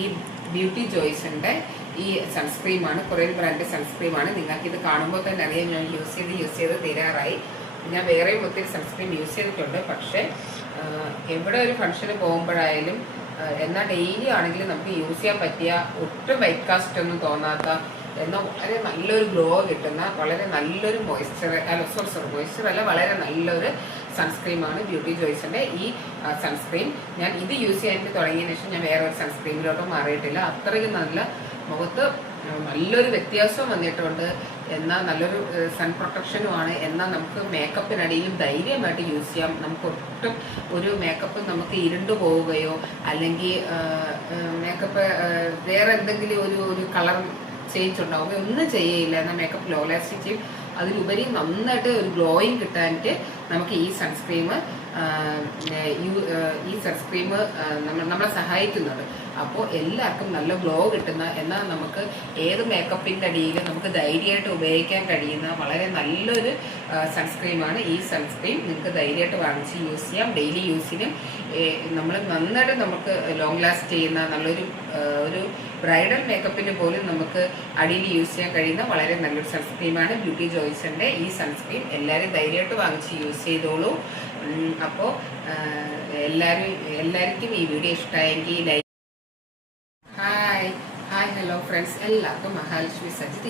ഈ ബ്യൂട്ടി ജോയ്സിൻ്റെ ഈ സൺസ്ക്രീമാണ്, Korean brand സൺസ്ക്രീമാണ്. നിങ്ങൾക്കിത് കാണുമ്പോൾ തന്നെ അറിയാം, ഞാൻ യൂസ് ചെയ്ത് തീരാറായി. ഞാൻ വേറെയും ഒത്തിരി സൺസ്ക്രീൻ യൂസ് ചെയ്തിട്ടുണ്ട്. പക്ഷേ എവിടെ ഒരു ഫംഗ്ഷന് പോകുമ്പോഴായാലും എന്നാൽ ഡെയിലി ആണെങ്കിലും നമുക്ക് യൂസ് ചെയ്യാൻ പറ്റിയ, ഒട്ടും വൈറ്റ് കാസ്റ്റ് ഒന്നും തോന്നാത്ത, എന്നാൽ വളരെ നല്ലൊരു ഗ്ലോ കിട്ടുന്ന, വളരെ നല്ലൊരു മോയ്സ്ചർ അല്ല, വളരെ നല്ലൊരു സൺസ്ക്രീമാണ് ബ്യൂട്ടി ജോയ്സിൻ്റെ ഈ സൺസ്ക്രീൻ. ഞാൻ ഇത് യൂസ് ചെയ്യാൻ തുടങ്ങിയതിന് ശേഷം ഞാൻ വേറെ ഒരു സൺസ്ക്രീനിലോട്ട് മാറിയിട്ടില്ല. അത്രയ്ക്ക് നല്ല, മുഖത്ത് നല്ലൊരു വ്യത്യാസം വന്നിട്ടുണ്ട്. എന്നാൽ നല്ലൊരു സൺ പ്രൊട്ടക്ഷനുമാണ്. എന്നാൽ നമുക്ക് മേക്കപ്പിനടിയിലും ധൈര്യമായിട്ട് യൂസ് ചെയ്യാം. നമുക്ക് ഒട്ടും ഒരു മേക്കപ്പ് നമുക്ക് ഇരുണ്ടു പോവുകയോ അല്ലെങ്കിൽ മേക്കപ്പ് വേറെ എന്തെങ്കിലും ഒരു കളർ ചേഞ്ച് ഉണ്ടാവുകയോ ഒന്നും ചെയ്യില്ല. എന്നാൽ മേക്കപ്പ് ലോ ലാസ്റ്റ് ചെയ്യും. അതിലുപരി നന്നായിട്ട് ഒരു ഗ്ലോയിങ് കിട്ടാനായിട്ട് നമുക്ക് ഈ സൺസ്ക്രീം നമ്മളെ സഹായിക്കുന്നുണ്ട്. അപ്പോൾ എല്ലാവർക്കും നല്ല ഗ്ലോ കിട്ടുന്ന, എന്നാൽ നമുക്ക് ഏത് മേക്കപ്പിൻ്റെ അടിയിലും നമുക്ക് ധൈര്യമായിട്ട് ഉപയോഗിക്കാൻ കഴിയുന്ന വളരെ നല്ലൊരു സൺസ്ക്രീമാണ് ഈ സൺസ്ക്രീൻ. നിങ്ങൾക്ക് ധൈര്യമായിട്ട് വാങ്ങിച്ച് യൂസ് ചെയ്യാം. ഡെയിലി യൂസിനും നമ്മൾ നന്നായിട്ട് നമുക്ക് ലോങ് ലാസ്റ്റ് ചെയ്യുന്ന നല്ലൊരു ഒരു ബ്രൈഡൽ മേക്കപ്പിന് പോലും നമുക്ക് അടിയിൽ യൂസ് ചെയ്യാൻ കഴിയുന്ന വളരെ നല്ലൊരു സൺസ്ക്രീമാണ് ബ്യൂട്ടി ജോയ്സിൻ്റെ ഈ സൺസ്ക്രീൻ. എല്ലാവരും ധൈര്യമായിട്ട് വാങ്ങിച്ച് യൂസ് ചെയ്തോളൂ. അപ്പോൾ എല്ലാവർക്കും ഈ വീഡിയോ ഇഷ്ടമായെങ്കിൽ ലൈക്ക്. ഹായ് ഹലോ ഫ്രണ്ട്സ്, എല്ലാവർക്കും മഹാലക്ഷ്മി സജിത്